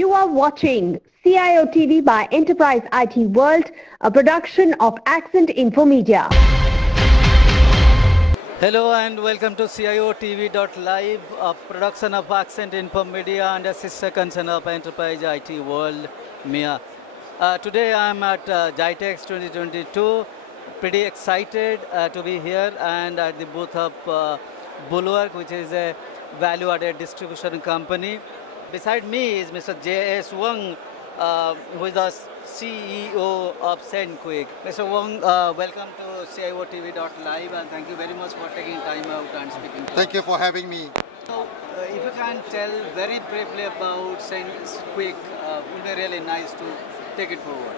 You are watching CIOTV by Enterprise IT World, a production of Accent Info Media. Hello and welcome to CIOTV.live, a production of Accent Info Media and a sister concern of Enterprise IT World, MIA. Today I'm at Jeat 2022, pretty excited to be here and at the booth of Bulwark, which is a value-added distribution company. Beside me is Mr. J.S. Wong, who is the CEO of SendQuick. Mr. Wong, welcome to CIOTV.live and thank you very much for taking time out and speaking to Thank you us. for having me. So, if you can tell very briefly about SendQuick, would be really nice to take it forward.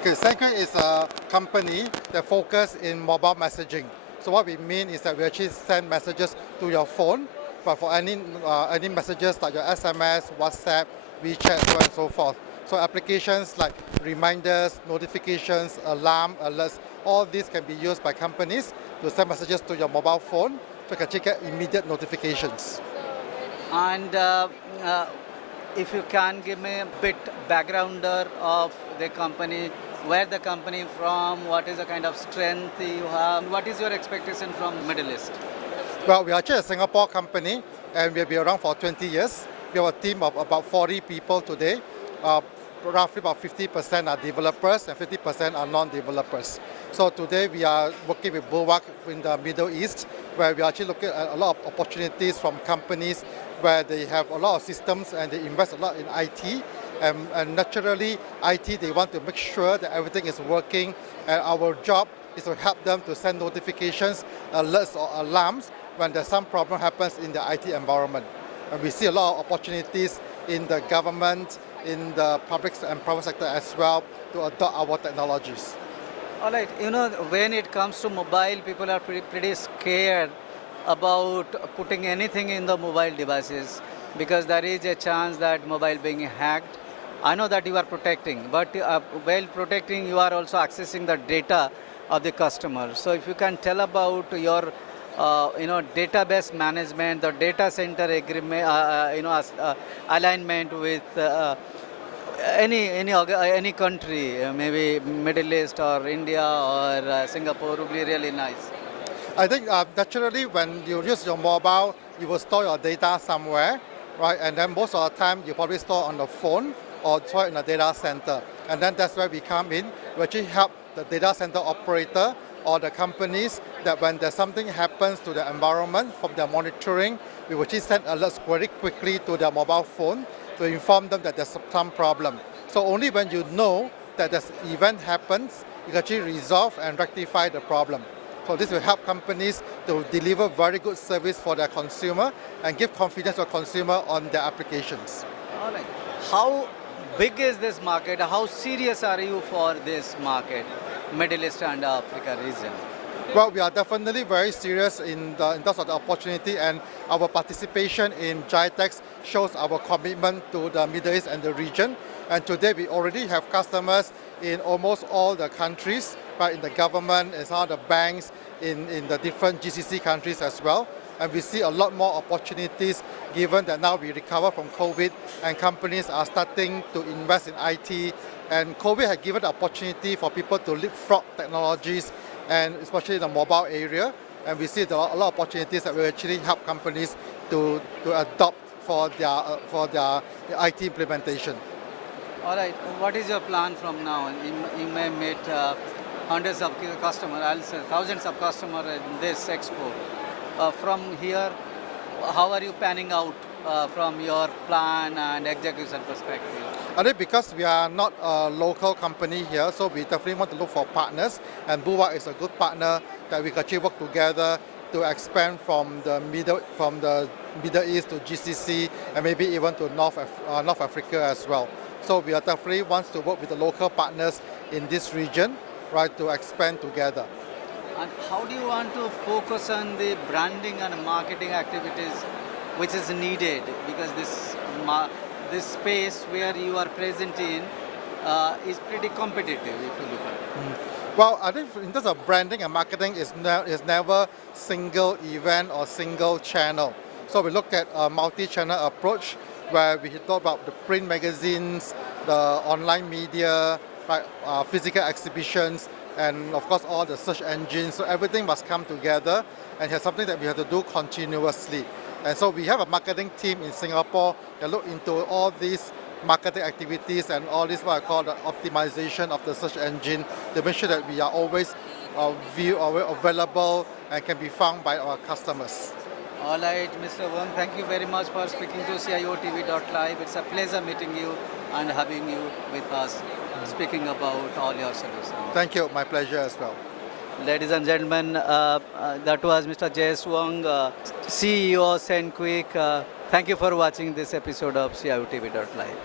Okay, SendQuick is a company that focuses in mobile messaging. So what we mean is that we actually send messages to your phone, but for any messages like your SMS, WhatsApp, WeChat, so on and so forth. So applications like reminders, notifications, alarm, alerts, all these can be used by companies to send messages to your mobile phone so you can actually get immediate notifications. And if you can give me a bit backgrounder of the company, where the company from, what is the kind of strength you have, what is your expectation from Middle East? Well, we are actually a Singapore company and we've been around for 20 years. We have a team of about 40 people today. Roughly about 50% are developers and 50% are non-developers. So today we are working with Bulwark in the Middle East, where we are actually looking at a lot of opportunities from companies where they have a lot of systems and they invest a lot in IT. And naturally, IT, they want to make sure that everything is working. And our job is to help them to send notifications, alerts or alarms when there's some problem happens in the IT environment. And we see a lot of opportunities in the government, in the public and private sector as well to adopt our technologies. All right, when it comes to mobile, people are pretty scared about putting anything in the mobile devices because there is a chance that mobile being hacked. I know that you are protecting, but while protecting, you are also accessing the data of the customer. So if you can tell about your database management, the data center agreement, alignment with any country, maybe Middle East or India or Singapore would be really nice. I think naturally when you use your mobile, you will store your data somewhere, right? And then most of the time you probably store on the phone or store in a data center. And then that's where we come in. We actually help the data center operator or the companies that when there's something happens to the environment from their monitoring, we will actually send alerts very quickly to their mobile phone to inform them that there's some problem. So only when you know that this event happens, you can actually resolve and rectify the problem. So this will help companies to deliver very good service for their consumer and give confidence to the consumer on their applications. All right. How big is this market? How serious are you for this market, Middle East and Africa region? Well, we are definitely very serious in terms of the opportunity, and our participation in GITEX shows our commitment to the Middle East and the region. And today we already have customers in almost all the countries, right, in the government, in some of the banks, in the different GCC countries as well. And we see a lot more opportunities given that now we recover from COVID and companies are starting to invest in IT. And COVID has given the opportunity for people to leapfrog technologies, and especially in the mobile area. And we see a lot of opportunities that will actually help companies to adopt for their IT implementation. All right. What is your plan from now? You may meet hundreds of customers, I'll say thousands of customers in this expo. From here, how are you panning out from your plan and execution perspective? I think because we are not a local company here, so we definitely want to look for partners, and Bulwark is a good partner that we can actually work together to expand from the Middle East to GCC and maybe even to North Africa as well. So we are definitely wants to work with the local partners in this region, right, to expand together. And how do you want to focus on the branding and marketing activities which is needed? Because this space where you are present in is pretty competitive if you look at it. Well, I think in terms of branding and marketing, is never single event or single channel. So we looked at a multi-channel approach where we talk about the print magazines, the online media, right, physical exhibitions, and of course all the search engines. So everything must come together, and it's something that we have to do continuously. And so we have a marketing team in Singapore that look into all these marketing activities and all this what I call the optimization of the search engine to make sure that we are always available and can be found by our customers. All right, Mr. Wong, thank you very much for speaking to CIOTV.live. It's a pleasure meeting you and having you with us, speaking about all your solutions. Thank you, my pleasure as well. Ladies and gentlemen, that was Mr. J.S. Wong, CEO SendQuick. Thank you for watching this episode of CIOTV.live.